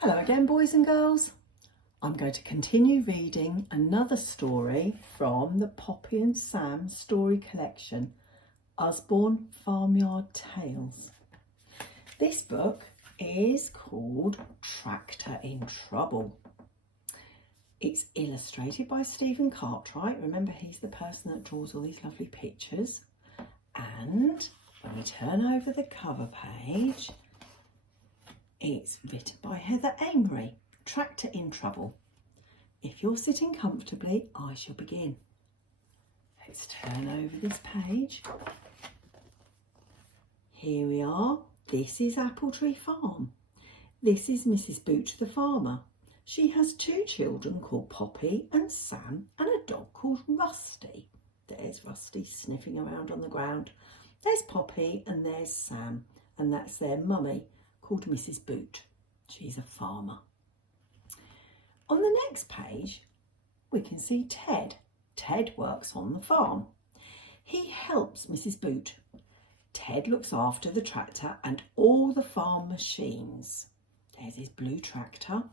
Hello again, boys and girls. I'm going to continue reading another story from the Poppy and Sam story collection, Usborne Farmyard Tales. This book is called Tractor in Trouble. It's illustrated by Stephen Cartwright. Remember, he's the person that draws all these lovely pictures. And when we turn over the cover page, it's written by Heather Amory, Tractor in Trouble. If you're sitting comfortably, I shall begin. Let's turn over this page. Here we are. This is Apple Tree Farm. This is Mrs. Boot the farmer. She has two children called Poppy and Sam and a dog called Rusty. There's Rusty sniffing around on the ground. There's Poppy and there's Sam, and that's their mummy, called Mrs. Boot. She's a farmer. On the next page, we can see Ted. Ted works on the farm. He helps Mrs. Boot. Ted looks after the tractor and all the farm machines. There's his blue tractor.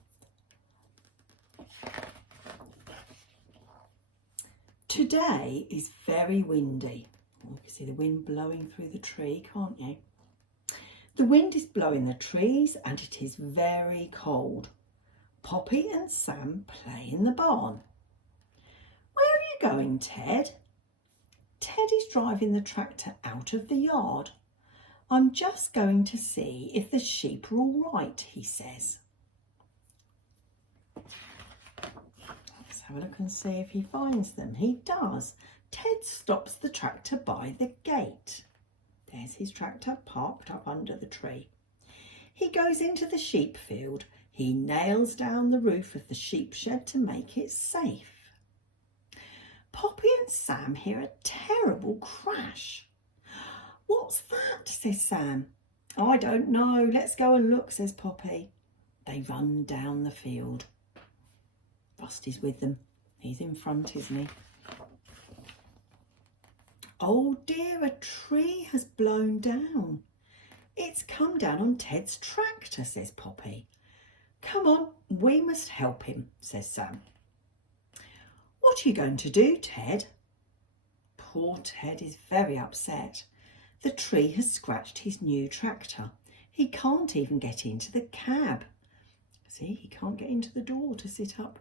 Today is very windy. You can see the wind blowing through the tree, can't you? The wind is blowing the trees and it is very cold. Poppy and Sam play in the barn. Where are you going, Ted? Ted is driving the tractor out of the yard. I'm just going to see if the sheep are all right, he says. Let's have a look and see if he finds them. He does. Ted stops the tractor by the gate. There's his tractor parked up under the tree. He goes into the sheep field. He nails down the roof of the sheep shed to make it safe. Poppy and Sam hear a terrible crash. What's that? Says Sam. I don't know. Let's go and look, says Poppy. They run down the field. Rusty's with them. He's in front, isn't he? Oh dear, a tree has blown down. It's come down on Ted's tractor, says Poppy. Come on, we must help him, says Sam. What are you going to do, Ted? Poor Ted is very upset. The tree has scratched his new tractor. He can't even get into the cab. See, he can't get into the door to sit up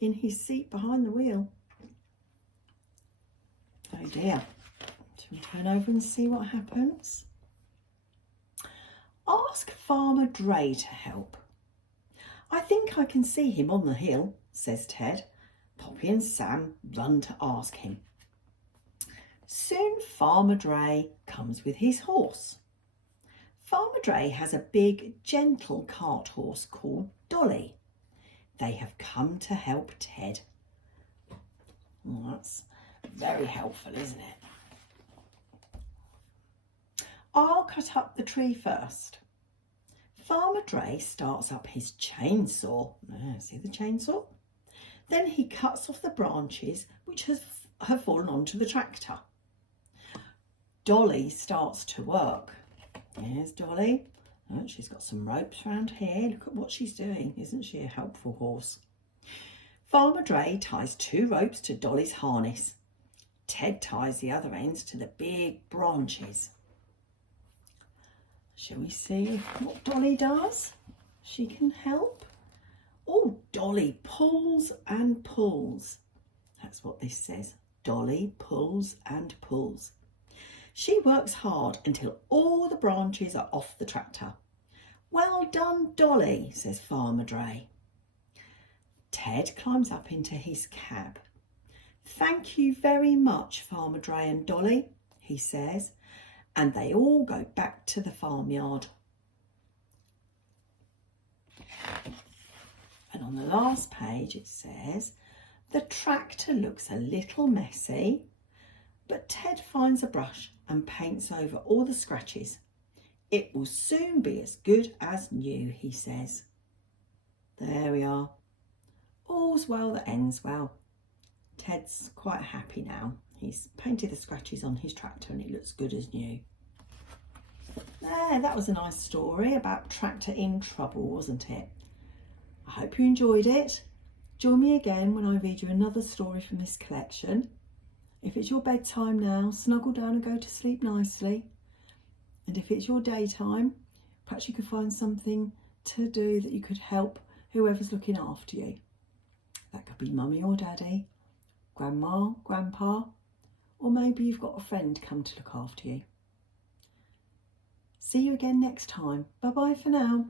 in his seat behind the wheel. Oh dear. Shall we turn over and see what happens? Ask Farmer Dray to help. I think I can see him on the hill, says Ted. Poppy and Sam run to ask him. Soon Farmer Dray comes with his horse. Farmer Dray has a big, gentle cart horse called Dolly. They have come to help Ted. Well, that's very helpful, isn't it? I'll cut up the tree first. Farmer Dray starts up his chainsaw. See the chainsaw? Then he cuts off the branches which have fallen onto the tractor. Dolly starts to work. Here's Dolly. Oh, she's got some ropes around here. Look at what she's doing. Isn't she a helpful horse? Farmer Dray ties two ropes to Dolly's harness. Ted ties the other ends to the big branches. Shall we see what Dolly does? She can help. Oh, Dolly pulls and pulls. That's what this says. Dolly pulls and pulls. She works hard until all the branches are off the tractor. Well done, Dolly, says Farmer Dray. Ted climbs up into his cab. Thank you very much, Farmer Dray and Dolly, he says, and they all go back to the farmyard. And on the last page it says, the tractor looks a little messy, but Ted finds a brush and paints over all the scratches. It will soon be as good as new, he says. There we are. All's well that ends well. Ted's quite happy now. He's painted the scratches on his tractor and it looks good as new. There, that was a nice story about Tractor in Trouble, wasn't it? I hope you enjoyed it. Join me again when I read you another story from this collection. If it's your bedtime now, snuggle down and go to sleep nicely. And if it's your daytime, perhaps you could find something to do that you could help whoever's looking after you. That could be mummy or daddy, grandma, grandpa, or maybe you've got a friend come to look after you. See you again next time. Bye bye for now.